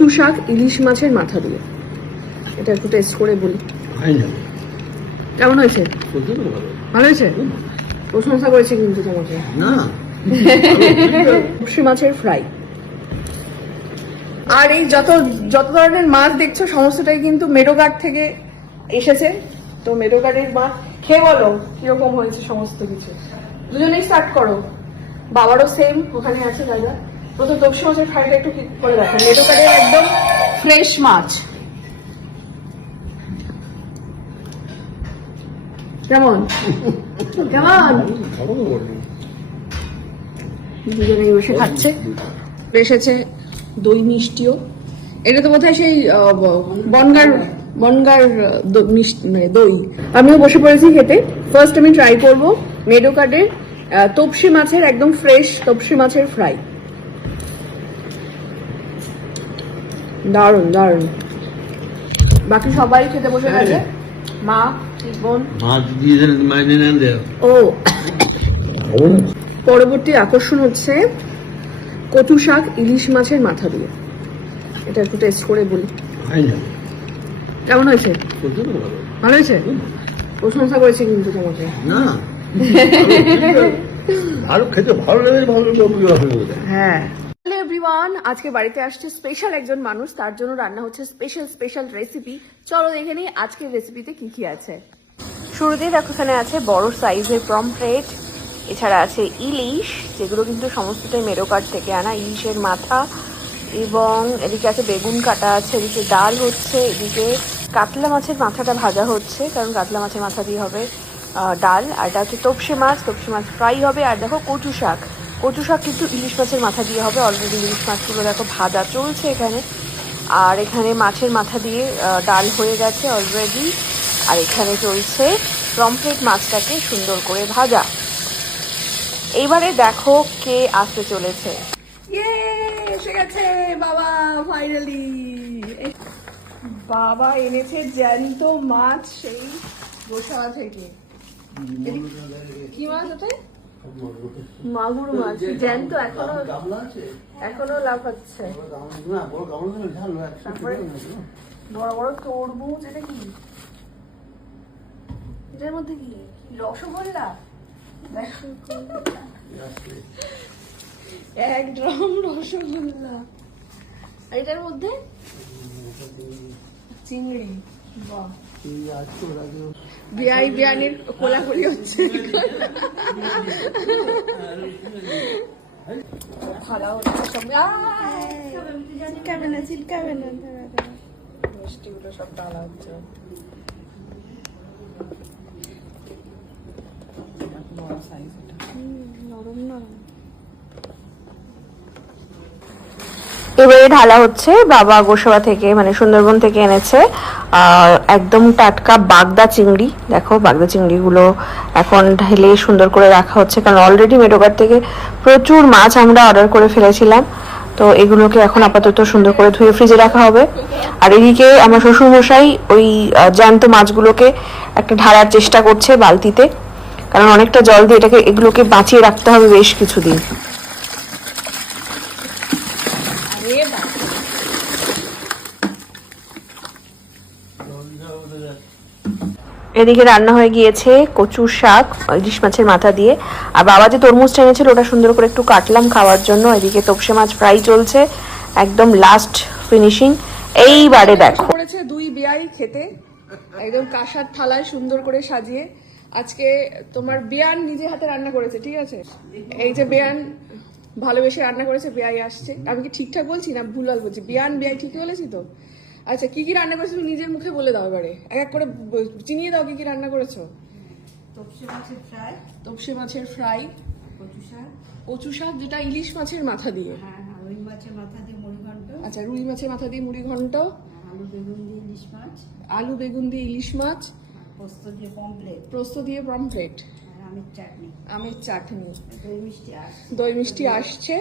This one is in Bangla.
কচু শাক ইলিশ মাছের মাথা দিয়ে। এটা একটু টেস্ট করে বলি কেমন হয়েছে। ভালো হয়েছে, প্রশংসা করেছে কিন্তু তোমাকে না। তপসি মাছের ফ্রাই। আর এই যত ধরনের মাছ দেখছো সমস্তটাই কিন্তু মেডোঘাট থেকে এসেছে। তো মেডোঘাটের মাছ খেয়ে বলো কিরকম হয়েছে সমস্ত কিছু। দুজনেই স্টার্ট করো। বাবারও সেম ওখানে আছে জায়গা। প্রথম তপসি মাছের ফ্রাইটা একটু কি করে দেখো, মেডোঘাটের একদম ফ্রেশ মাছ। কেমন কেমন দুজনেই বসে খাচ্ছে। এসেছে দই মিষ্টিও। এটা তো বোধহয় সেই বনগার মানে দই। আমিও বসে পড়েছি খেতে। ফার্স্ট আমি ট্রাই করবো মেডোঘাটের তপসি মাছের একদম ফ্রেশ তপসি মাছের ফ্রাই। দারুন দারুন। বাকি সবাই খেতে বসে গেছে। মা বোন ও পরবর্তী আকর্ষণ হচ্ছে কচু শাক ইলিশ মাছের মাথা দিয়ে। এটা একটু টেস্ট করে বলি কেমন হয়েছে। ভালো হয়েছে, প্রশংসা করেছে কিন্তু তোমাকে না। ভালো খেতে ভালো লাগে, হ্যাঁ। হ্যালো এভরিওয়ান, আজকে বাড়িতে আসছে স্পেশাল একজন মানুষ, তার জন্য রান্না হচ্ছে স্পেশাল রেসিপি। চলো দেখে নিই আজকের রেসিপিতে কি কি আছে। শুরুতেই দেখো এখানে আছে বড় সাইজের পমফ্রেট, এছাড়া আছে ইলিশ, যেগুলো কিন্তু সমস্তটাই মেডোঘাট থেকে আনা ইলিশের মাথা, এবং এদিকে আছে বেগুন কাটা আছে, এদিকে ডাল হচ্ছে, এদিকে কাতলা মাছের মাথাটা ভাজা হচ্ছে, কারণ কাতলা মাছের মাথা দিয়ে হবে ডাল। আর এটা হচ্ছে তপসি মাছ ফ্রাই হবে। আর দেখো কচু শাক কিন্তু ইলিশ মাছের মাথা দিয়ে হবে। অলরেডি ইলিশ মাছগুলো দেখো ভাজা চলছে এখানে। আর এখানে মাছের মাথা দিয়ে ডাল হয়ে গেছে অলরেডি। আর এখানে চলছে পমফ্রেট মাছটাকে সুন্দর করে ভাজা। এইবারে দেখো কে আসতে চলেছে। এসে গেছে বাবা, ফাইনালি বাবা এনেছে জ্যান্ত মাছ সেই গোসাবা থেকে। কি মাছ ওটা? মাগুর মাছ জ্যান্ত, এখনো লাফাচ্ছে। বড় বড় তরমুজ। এটা কি? এটার মধ্যে কি রসগোল্লা? এক ড্রাম রসগোল্লা। আর এটার মধ্যে চিংড়ি। বাহ, বিয়ানির কোলাকুলি হচ্ছে। খাওয়া হচ্ছে চিটকাবে না মিষ্টিগুলো সব ডালা হচ্ছে। এবারে ঢালা হচ্ছে। বাবা গোসাবা থেকে মানে সুন্দরবন থেকে এনেছে একদম টাটকা বাগদা চিংড়ি। দেখো বাগদা চিংড়িগুলো এখন ঢেলে সুন্দর করে রাখা হচ্ছে, কারণ অলরেডি মেডোঘাট থেকে প্রচুর মাছ আমরা অর্ডার করে ফেলেছিলাম। তো এগুলোকে এখন আপাতত সুন্দর করে ধুয়ে ফ্রিজে রাখা হবে। আর এদিকে আমার শ্বশুরমশাই ওই জ্যান্ত মাছগুলোকে একটা ঢালার চেষ্টা করছে বালতিতে, কারণ অনেকটা জল দিয়ে এগুলোকে বাঁচিয়ে রাখতে হবে বেশ কিছুদিন। এদিকে রান্না হয়ে গিয়েছে কচু শাক ইলিশ মাছের মাথা দিয়ে। আর বাবা যে তরমুজটা এনেছিল ওটা সুন্দর করে একটু কাটলাম খাওয়ার জন্য। এদিকে তপসি মাছ ফ্রাই চলছে, একদম লাস্ট ফিনিশিং। এইবারে দেখো করেছে দুই বিয়াই খেতে, একদম কাঁসার থালায় সুন্দর করে সাজিয়ে। আজকে তোমার বিয়ান নিজে হাতে রান্না করেছে, ঠিক আছে? এই যে বিয়ান ভালোবেসে রান্না করেছে, বিয়াই আসছে। আমি কি ঠিকঠাক বলছি না ভুল বলছি? বিয়াই ঠিকই বলেছি তো? আচ্ছা, কি কি রান্না করেছো নিজের মুখে বলে দাও এবারে, এক এক করে চিনিয়ে দাও কি কি রান্না করেছো। তপসি মাছের ফ্রাই, কচু শাক যেটা ইলিশ মাছের মাথা দিয়ে, রুই মাছের মাথা দিয়ে মুড়ি ঘন্ট। আচ্ছা, রুই মাছের মাথা দিয়ে মুড়ি ঘন্ট, আলু বেগুন দিয়ে ইলিশ মাছ, পোস্ত দিয়ে পমফ্রেট, আমের চাটনি, দই মিষ্টি আসছে।